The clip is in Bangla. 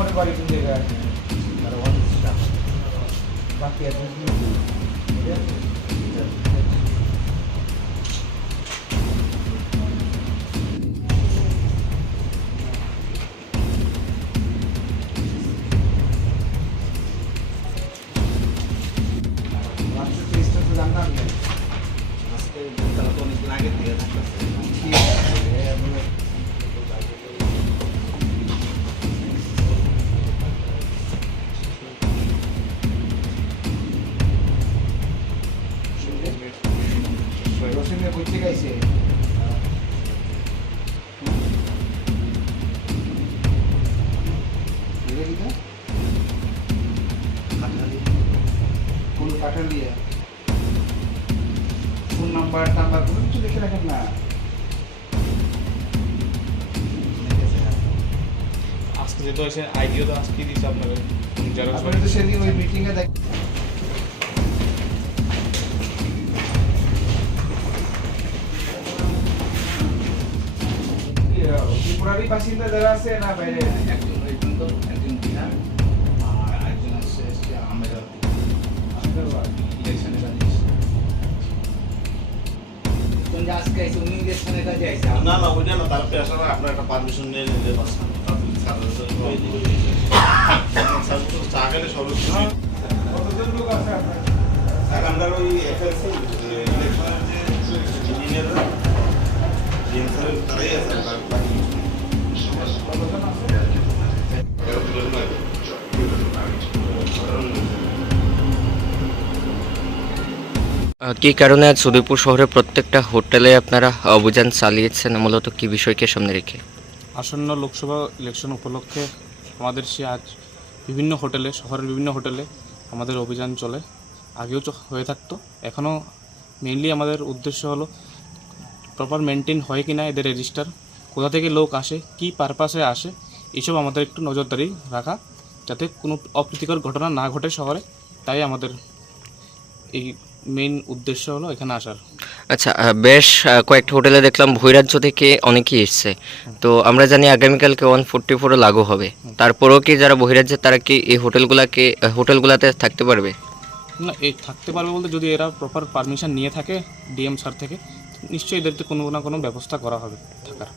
অনেক বাড়ি কোন জায়গায় আছে বাকি আছে কাঠালিয়া ফোন নাম্বার টাম্বার কোনো কিছু লিখে রাখেন না আজকে যেহেতু এসে আইডিও তো আজকে দিচ্ছে আপনাদের আপনি তো সেদিন ওই মিটিংয়ে দেখ ত্রিপুরারই বাসিন্দা যারা আছে না বাইরে একজন তো একজন বিহার আর একজন আছে আহমেদাবাদ ইলেকশনের কাজে কোন আজকে এসে উনি ইলেকশনের কাজে আইছে না না ওইটা না তারপরে আসলে আপনার একটা পারমিশন নিয়ে নিলে বাস চাকরি সব কতজন লোক আছে আপনার স্যার আমরা ওই এফএসসি ইলেকশনের যে ইঞ্জিনিয়ার তারাই আছে কতজন আছে কি কারণে আজ উদয়পুর শহরের প্রত্যেকটা হোটেলে আপনারা অভিযান চালিয়েছেন, মূলত কি বিষয়কে সামনে রেখে? আসন্ন লোকসভা ইলেকশন উপলক্ষে আমাদের সে আজ বিভিন্ন হোটেলে, শহরের বিভিন্ন হোটেলে আমাদের অভিযান চলে। আগেও হয়ে থাকতো, এখনও মেইনলি আমাদের উদ্দেশ্য হলো প্রপার মেনটেন হয় কি না এদের রেজিস্টার, কোথা থেকে লোক আসে, কি পারপাসে আসে, এইসব আমাদের একটু নজরদারি রাখা, যাতে কোনো অপ্রীতিকর ঘটনা না ঘটে শহরে। তাই আমাদের এই মেইন উদ্দেশ্য হলো এখানে আসার। আচ্ছা, বেশ কয়েকটা হোটেলে দেখলাম বহিরাজ্য থেকে অনেকেই এসছে, তো আমরা জানি আগামীকালকে 144 লাগু হবে, তারপরেও কি যারা বহিরাজ্যের তারা কি এই হোটেলগুলোতে থাকতে পারবে? না, এই থাকতে পারবে বলতে যদি এরা প্রপার পারমিশন নিয়ে থাকে ডিএম স্যার থেকে, নিশ্চয়ই এদেরকে কোনো না কোনো ব্যবস্থা করা হবে থাকার।